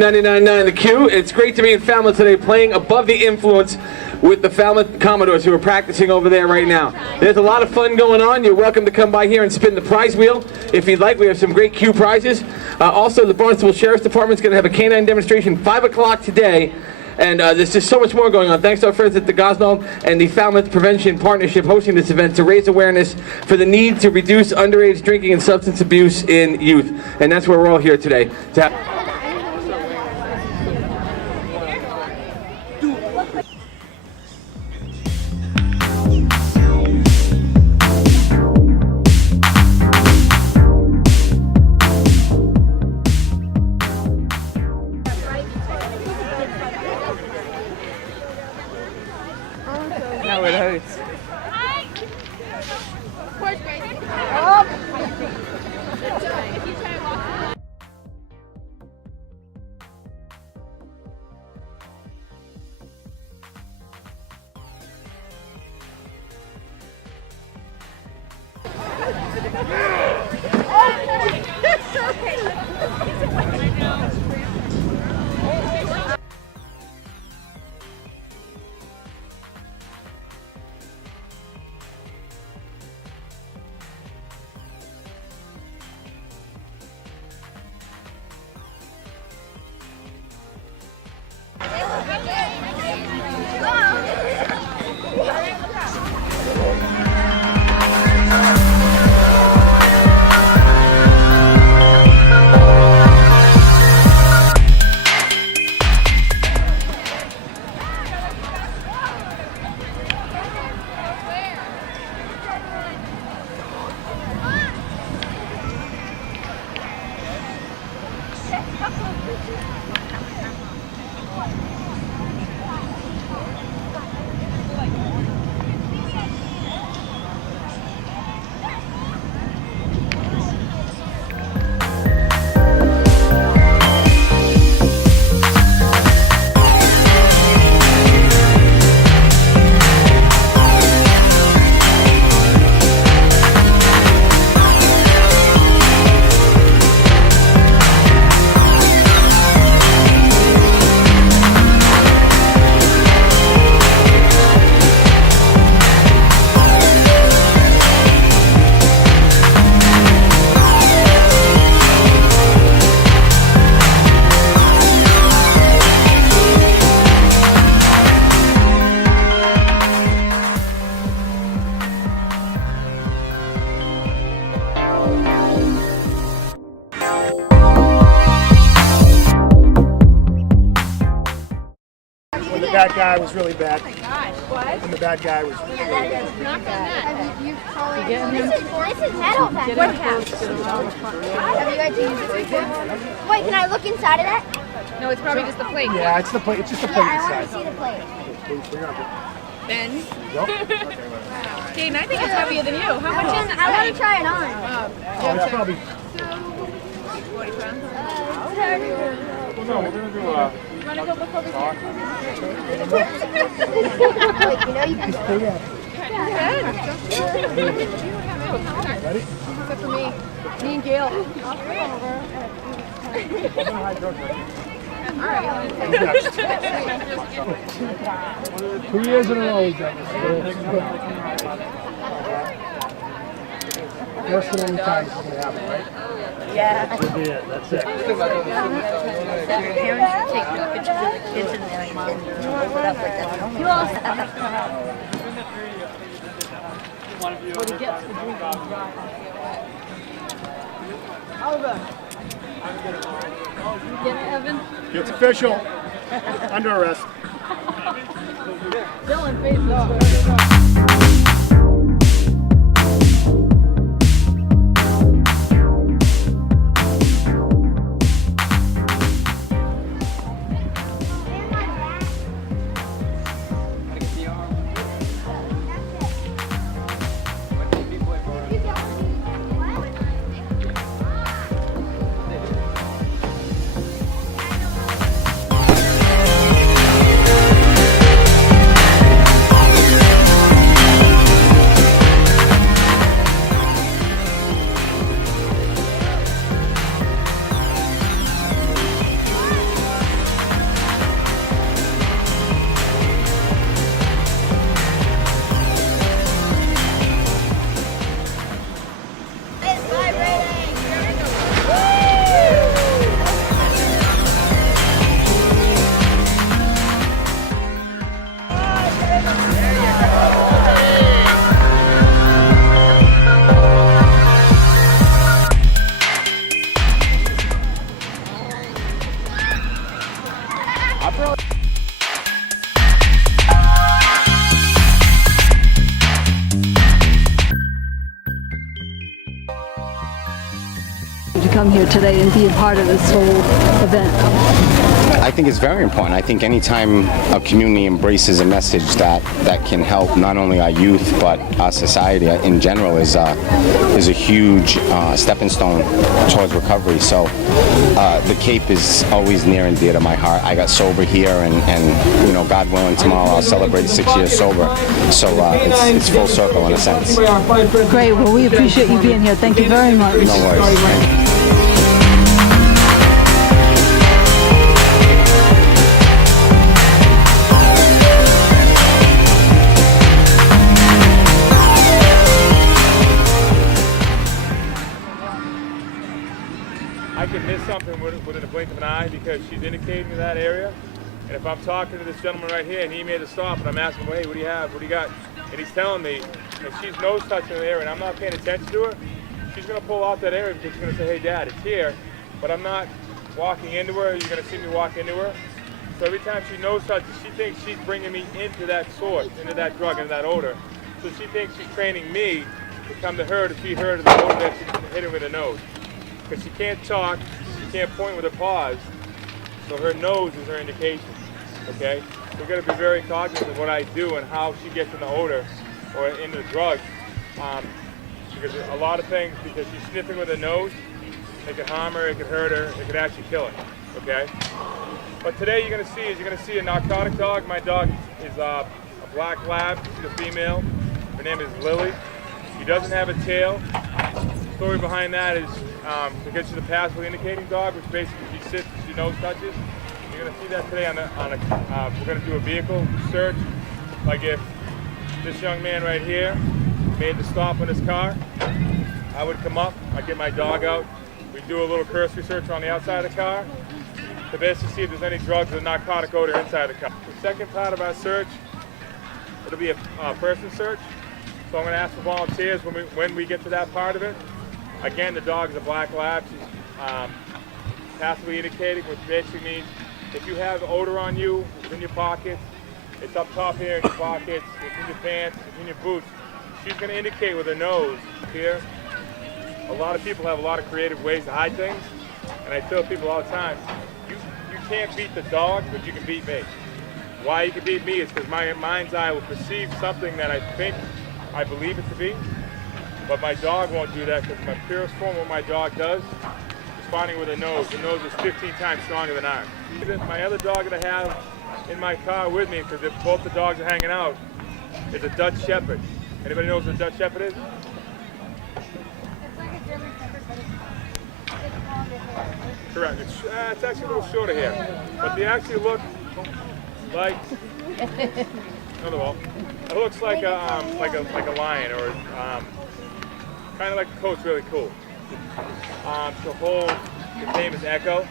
99.9 The Q. It's great to be in Falmouth today playing Above the Influence with the Falmouth Commodores who are practicing over there right now. There's a lot of fun going on. You're welcome to come by here and spin the prize wheel if you'd like. We have some great Q prizes. Also, the Barnstable Sheriff's Department is going to have a canine demonstration 5 o'clock today. And there's just so much more going on. Thanks to our friends at the Gosnell and the Falmouth Prevention Partnership hosting this event to raise awareness for the need to reduce underage drinking and substance abuse in youth. And that's where we're all here today. Now it hurts. The bad guy was really bad. Oh my gosh, what? And the bad guy was really bad. Knock on that. This is metal back What there. house? Have you guys used it before? Wait, can I look inside of that? No, it's probably just the plate. Yeah, it's the plate. It's just a plate I want to inside. see the plate. Ben? Nope. Kane, I think it's heavier than you. How much is it? I want to try it on. Oh, it's probably. 40 pounds. No, we're gonna do You want to go look over here? Wait, you know you can do it. Ready? Except for me. Me and Gail. Next. 2 years in a row we've done this. First and only time this is going to happen, right? Yeah. That'll be it. That's it. Parents should take pictures of the kids in there and hold it up like that. You all what he gets for drinking and driving. Oliver. You get it, Evan? It's official. Under arrest. Dylan faces off. come here today and be a part of this whole event? I think it's very important. I think anytime a community embraces a message that can help not only our youth but our society in general is a huge stepping stone towards recovery. So the Cape is always near and dear to my heart. I got sober here, and you know, God willing, tomorrow I'll celebrate 6 years sober. So it's full circle in a sense. Great. Well, we appreciate you being here. Thank you very much. No worries. I can miss something within a blink of an eye because she's indicating that area. And if I'm talking to this gentleman right here and he made a stop and I'm asking him, hey, what do you have? What do you got? And he's telling me, and she's nose touching the area and I'm not paying attention to her, she's going to pull out that area because she's going to say, hey, Dad, it's here. But I'm not walking into her. You're going to see me walk into her. So every time she nose touches, she thinks she's bringing me into that source, into that drug, into that odor. So she thinks she's training me to come to her to feed her to the odor that she's hitting with her nose. Because she can't talk, she can't point with her paws, so her nose is her indication, okay? So we've got to be very cognizant of what I do and how she gets in the odor or in the drug. Because a lot of things, because she's sniffing with her nose, it could harm her, it could hurt her, it could actually kill her, okay? But today you're going to see a narcotic dog. My dog is a black lab, she's a female. Her name is Lily. She doesn't have a tail. The story behind that is because she's a passively indicating dog, which basically she sits, she nose touches. You're going to see that today we're going to do a vehicle search. Like if this young man right here made the stop on his car, I would come up, I'd get my dog out, we'd do a little cursory search on the outside of the car to basically see if there's any drugs or narcotic odor inside the car. The second part of our search, it'll be a person search. So I'm going to ask for volunteers when we get to that part of it. Again, the dog is a black lab. She's passively indicating, which basically means if you have odor on you, it's in your pockets, it's up top here in your pockets, it's in your pants, it's in your boots, she's going to indicate with her nose here. A lot of people have a lot of creative ways to hide things, and I tell people all the time, you can't beat the dog, but you can beat me. Why you can beat me is because my mind's eye will perceive something that I believe it to be. But my dog won't do that because my purest form, what my dog does, responding with a nose. The nose is 15 times stronger than ours. My other dog that I have in my car with me, because if both the dogs are hanging out, is a Dutch Shepherd. Anybody knows what a Dutch Shepherd is? It's like a German Shepherd, but it's longer hair. Correct. It's actually a little shorter hair. But they actually look like, another wall. It looks like a lion or kind of like a coat's really cool. So his name is Echo,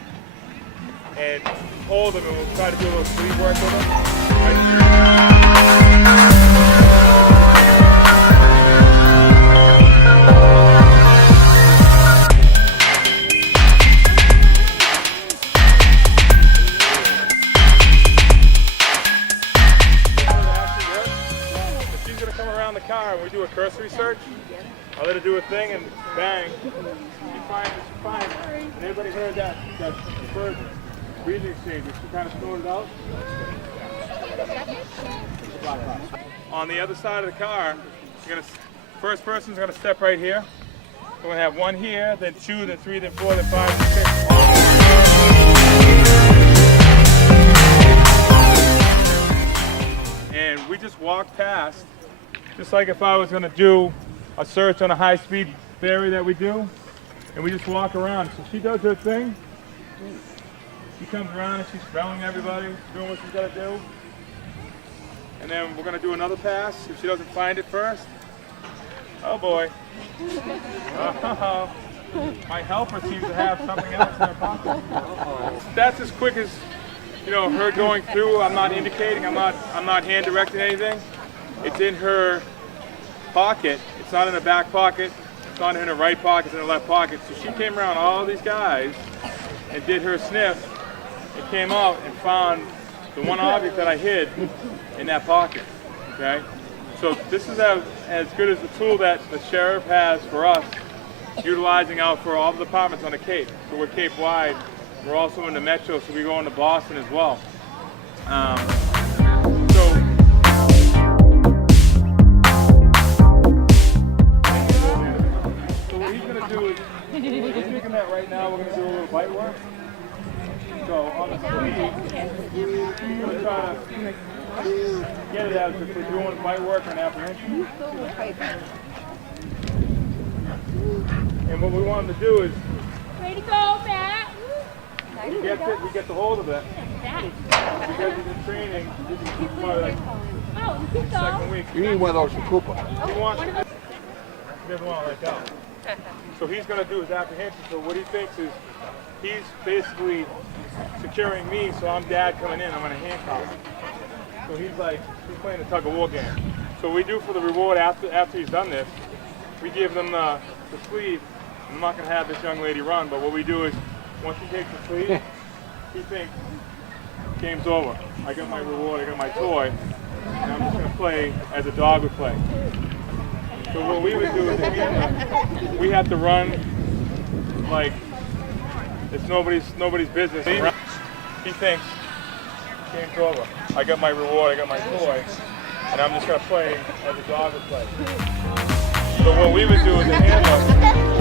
and hold him and we'll try to do a little sleep work with him. She's gonna come around the car and we do a cursory search. I'll let her do a thing and bang. She finds. And everybody heard that first breathing exchange, which she kind of snorted out. On the other side of the car, first person's gonna step right here. We're gonna have one here, then two, then three, then four, then five, then six. And we just walk past, just like if I was gonna do a search on a high-speed ferry that we do, and we just walk around. So she does her thing. She comes around and she's smelling everybody, doing what she's got to do. And then we're going to do another pass if she doesn't find it first. Oh boy. My helper seems to have something else in her pocket. That's as quick as, her going through. I'm not indicating, I'm not hand directing anything. It's in her pocket. It's not in her back pocket. It's not in her right pocket. It's in her left pocket. So she came around all these guys and did her sniff and came out and found the one object that I hid in that pocket. Okay? So this is as good as the tool that the sheriff has for us utilizing out for all the departments on the Cape. So we're Cape wide. We're also in the Metro, so we go into Boston as well. So what he's going to do is, we're taking that right now, we're going to do a little bite work. So on the sleeve, we're going to try to get it as if we're doing bite work and apprehension. And what we want him to do is, Ready to go, Matt? we get the hold of it. Because he's in training, he's probably like second week. You need one of those for Cooper. He doesn't want to let go. So he's going to do his apprehension. So what he thinks is he's basically securing me, so I'm dad coming in, I'm going to handcuff him. So he's playing a tug of war game. So what we do for the reward after he's done this, we give them the sleeve. I'm not going to have this young lady run, but what we do is once he takes the sleeve, he thinks game's over. I got my reward, I got my toy, and I'm just going to play as a dog would play. So what we would do is we have to run like it's nobody's business. He thinks game's over. I got my reward, I got my toy, and I'm just going to play as a dog would play. So what we would do as a handler,